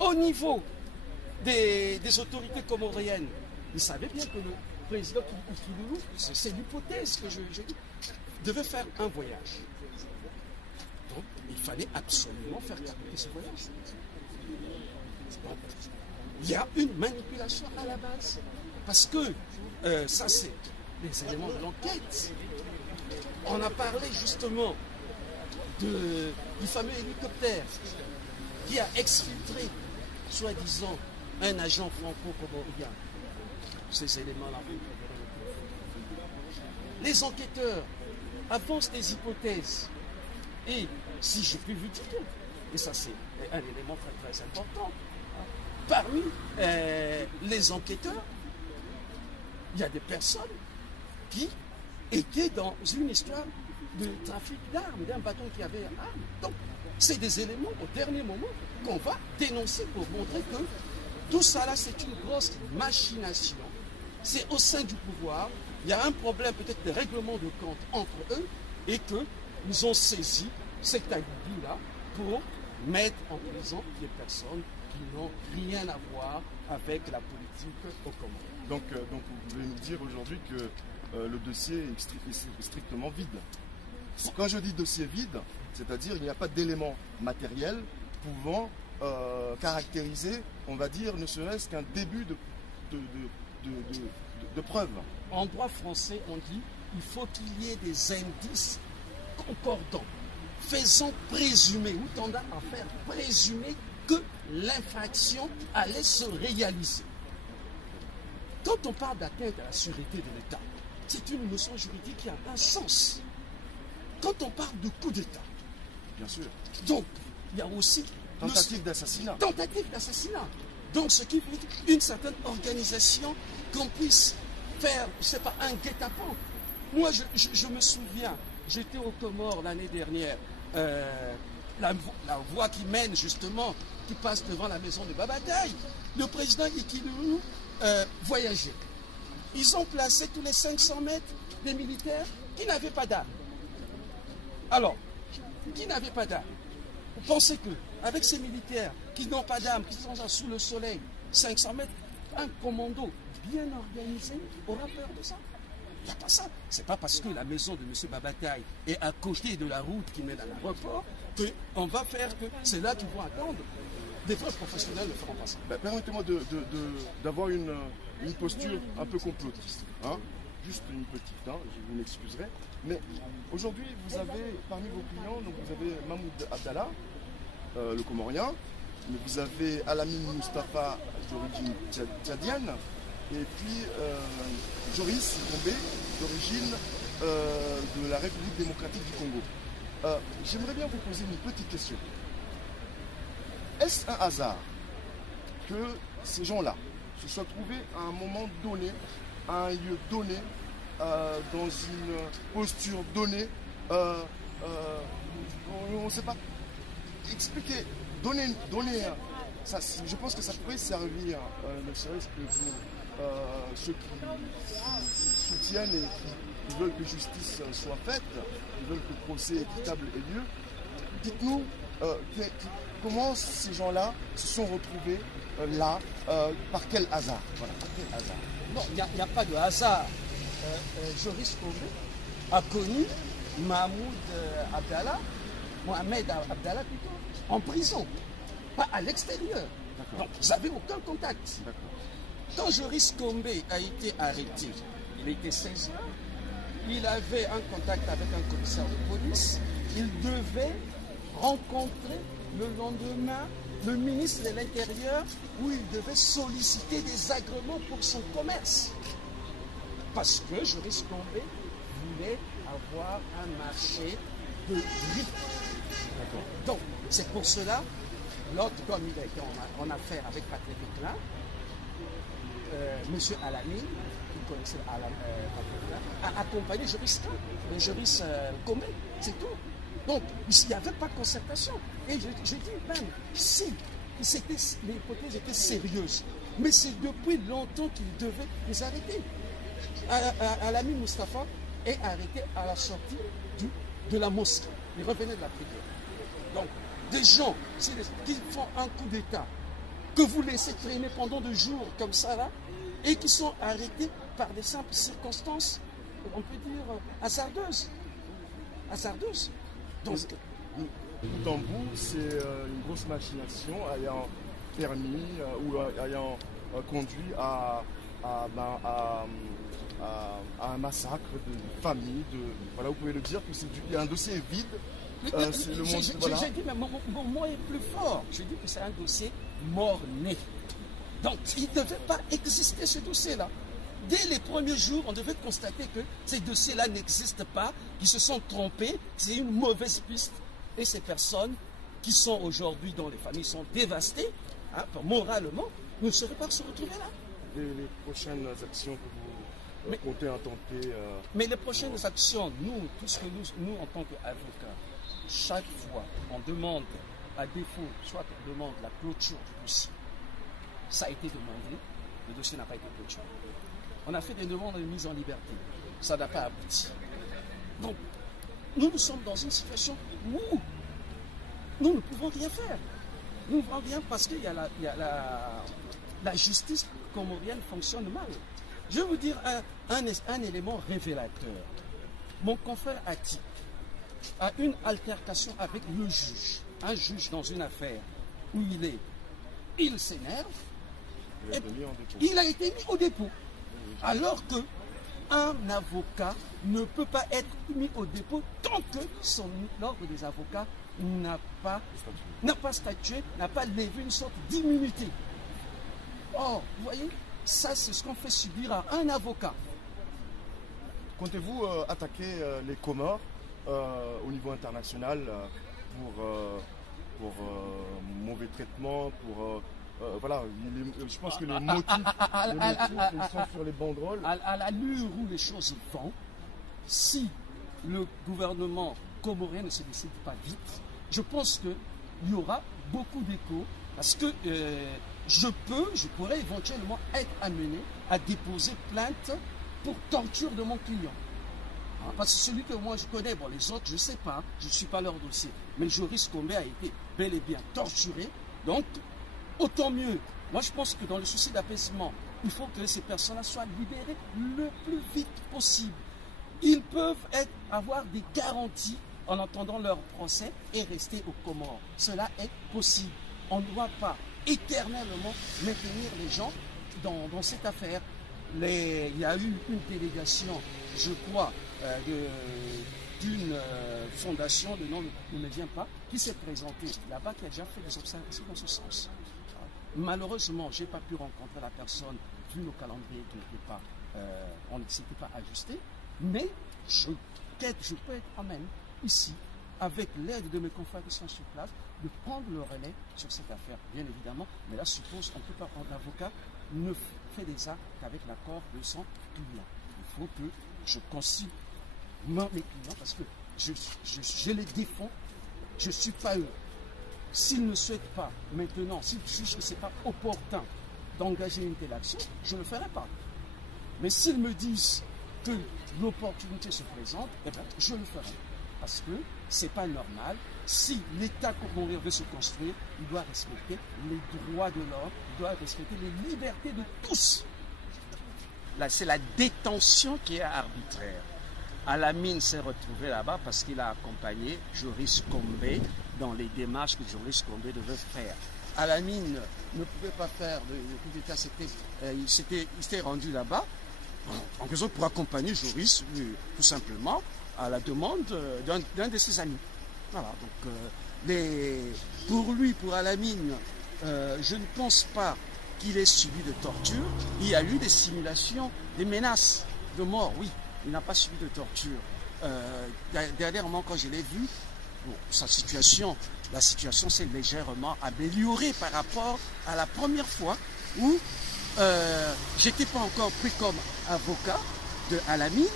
Au niveau des autorités comoriennes, ils savaient bien que le président Kouloulou, c'est l'hypothèse que je dis, devait faire un voyage. Donc, il fallait absolument faire capoter ce voyage. Donc, il y a une manipulation à la base. Parce que ça, c'est les éléments de l'enquête. On a parlé justement du fameux hélicoptère qui a exfiltré, soi-disant, un agent franco-comorien. Ces éléments-là. Les enquêteurs avancent des hypothèses. Et si je puis vous dire, et ça c'est un élément très très important, parmi les enquêteurs, il y a des personnes qui étaient dans une histoire de trafic d'armes, d'un bâton qui avait armes. Donc, c'est des éléments au dernier moment qu'on va dénoncer pour montrer que tout ça là, c'est une grosse machination. C'est au sein du pouvoir. Il y a un problème peut-être de règlement de compte entre eux et que nous ont saisi cet alibi-là pour mettre en prison des personnes qui n'ont rien à voir avec la politique au Comores. Donc vous voulez nous dire aujourd'hui que le dossier est strictement vide. Quand je dis dossier vide, c'est-à-dire il n'y a pas d'éléments matériels pouvant caractériser, on va dire, ne serait-ce qu'un début de preuve. En droit français, on dit il faut qu'il y ait des indices concordants, faisant présumer, ou tendant à faire présumer que l'infraction allait se réaliser. Quand on parle d'atteinte à la sûreté de l'État, c'est une notion juridique qui a un sens. Quand on parle de coup d'État, bien sûr. Donc, il y a aussi tentative d'assassinat. Tentative d'assassinat. Donc, ce qui veut dire une certaine organisation qu'on puisse faire, je ne sais pas, un guet-apens. Moi, je me souviens, j'étais au Comores l'année dernière, la voie qui mène justement, qui passe devant la maison de Babataï, le président Ikiloulou voyageait. Ils ont placé tous les 500 mètres des militaires qui n'avaient pas d'armes. Alors, qui n'avaient pas d'armes? Vous pensez qu'avec ces militaires qui n'ont pas d'armes, qui sont sous le soleil, 500 mètres, un commando bien organisé aura peur de ça? Il n'y a pas ça. Ce n'est pas parce que la maison de M. Babataï est à côté de la route qui mène à l'aéroport qu'on va faire que c'est là qu'ils vont attendre. Des vrais professionnels ne feront pas ça. Ben, permettez-moi d'avoir une posture un peu complotiste. Hein? Juste une petite, hein, je vous m'excuserai. Mais aujourd'hui, vous avez parmi vos clients, donc vous avez Mahmoud Abdallah, le Comorien, mais vous avez Alamine Mustafa d'origine tchadienne, et puis Joris Gombe d'origine de la République démocratique du Congo. J'aimerais bien vous poser une petite question. Est-ce un hasard que ces gens-là se soient trouvés à un moment donné, à un lieu donné, dans une posture donnée, on ne sait pas, expliquer, donner ça, je pense que ça pourrait servir, ne serait-ce que pour ceux qui soutiennent et qui veulent que justice soit faite, qui veulent que le procès équitable ait lieu. Dites-nous comment ces gens-là se sont retrouvés là, par quel hasard? Voilà, par quel hasard? Non, il n'y a pas de hasard. Joris Gombe a connu Mahmoud Abdallah, Mohamed Abdallah plutôt, en prison, pas à l'extérieur. Donc, vous n'avez aucun contact. Quand Joris Gombe a été arrêté, il était 16 ans, il avait un contact avec un commissaire de police, il devait rencontrer le lendemain le ministre de l'Intérieur où il devait solliciter des agréments pour son commerce. Parce que Joris Gombe voulait avoir un marché de riz. Donc, c'est pour cela, l'autre, comme il a été en affaire avec Patrick Leclerc, M. Alami, qui connaissait Patrick Leclerc, a accompagné Joris Gombe, c'est tout. Donc, il n'y avait pas de concertation. Et je dis même, si l'hypothèse était sérieuse, mais c'est depuis longtemps qu'il devait les arrêter. Alami Mustafa est arrêté à la sortie de la mosquée. Il revenait de la prière. Donc, des gens qui font un coup d'État que vous laissez traîner pendant 2 jours comme ça là, et qui sont arrêtés par des simples circonstances, on peut dire, hasardeuses. Hasardeuses. Donc, bout en bout, c'est une grosse machination ayant permis ou ayant conduit à un massacre de familles. Voilà, vous pouvez le dire, il y a un dossier vide. C'est le monde. Voilà. J'ai dit, mais mon mot est plus fort. Je dis que c'est un dossier mort-né. Donc, il ne devait pas exister ce dossier-là. Dès les premiers jours, on devait constater que ces dossiers-là n'existent pas, qu'ils se sont trompés, c'est une mauvaise piste. Et ces personnes qui sont aujourd'hui, dont les familles sont dévastées, hein, moralement, ne seraient pas se retrouver là. Les prochaines actions que vous comptez intenter. Mais les prochaines actions, nous, tout ce que nous en tant qu'avocats, chaque fois, on demande, à défaut, soit on demande la clôture du dossier. Ça a été demandé, le dossier n'a pas été clôturé. On a fait des demandes de mise en liberté. Ça n'a pas abouti. Donc, nous sommes dans une situation où nous ne pouvons rien faire. Nous ne pouvons rien parce qu'il y a la justice comorienne fonctionne mal. Je vais vous dire un élément révélateur. Mon confrère Ati a une altercation avec le juge. Un juge dans une affaire où il s'énerve. Il a été mis au dépôt. Alors qu'un avocat ne peut pas être mis au dépôt tant que l'ordre des avocats n'a pas statué, n'a pas levé une sorte d'immunité. Or, vous voyez, ça c'est ce qu'on fait subir à un avocat. Comptez-vous attaquer les Comores au niveau international pour mauvais traitement, voilà, je pense que les motifs sont sur les banderoles. À l'allure où les choses vont, si le gouvernement comorien ne se décide pas vite, je pense qu'il y aura beaucoup d'échos, parce que je pourrais éventuellement être amené à déposer plainte pour torture de mon client. Parce que celui que moi je connais, bon les autres je ne sais pas, je ne suis pas leur dossier, mais Joris Combé a été bel et bien torturé, donc autant mieux. Moi, je pense que dans le souci d'apaisement, il faut que ces personnes-là soient libérées le plus vite possible. Ils peuvent avoir des garanties en entendant leur procès et rester aux Comores. Cela est possible. On ne doit pas éternellement maintenir les gens dans cette affaire. Il y a eu une délégation, je crois, d'une fondation, le nom ne me vient pas, qui s'est présentée là-bas, qui a déjà fait des observations dans ce sens. Malheureusement, je n'ai pas pu rencontrer la personne, vu nos calendriers qui n'étaient pas, on ne s'était pas ajusté, mais je peux être quand même ici, avec l'aide de mes confrères qui sont sur place, de prendre le relais sur cette affaire, bien évidemment, mais là, suppose, on ne peut pas prendre l'avocat, ne fait des actes qu'avec l'accord de son client. Il faut que je consulte mes clients parce que je les défends, je ne suis pas eux. S'ils ne souhaitent pas maintenant, s'ils jugent que ce n'est pas opportun d'engager une telle action, je ne le ferai pas. Mais s'ils me disent que l'opportunité se présente, eh bien, je le ferai. Parce que ce n'est pas normal. Si l'État comorien veut se construire, il doit respecter les droits de l'homme, il doit respecter les libertés de tous. Là, c'est la détention qui est arbitraire. Alamine s'est retrouvé là-bas parce qu'il a accompagné Joris Combé dans les démarches que Joris Combé devait faire. Alamine ne pouvait pas faire de coup d'État, il s'était rendu là-bas en raison pour accompagner Joris, tout simplement, à la demande d'un de ses amis. Voilà, donc pour lui, pour Alamine, je ne pense pas qu'il ait subi de torture. Il y a eu des simulations, des menaces de mort, oui. Il n'a pas subi de torture. Dernièrement, quand je l'ai vu, bon, la situation s'est légèrement améliorée par rapport à la première fois où je n'étais pas encore pris comme avocat de Alamine,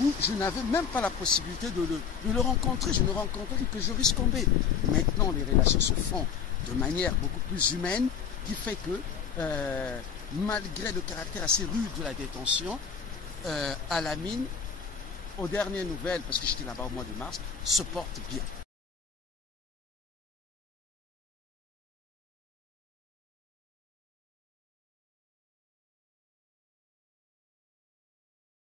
où je n'avais même pas la possibilité de le rencontrer. Je ne rencontrais que Joris Combé. Maintenant, les relations se font de manière beaucoup plus humaine, qui fait que, malgré le caractère assez rude de la détention, Alamine, aux dernières nouvelles, parce que j'étais là-bas au mois de mars, se porte bien.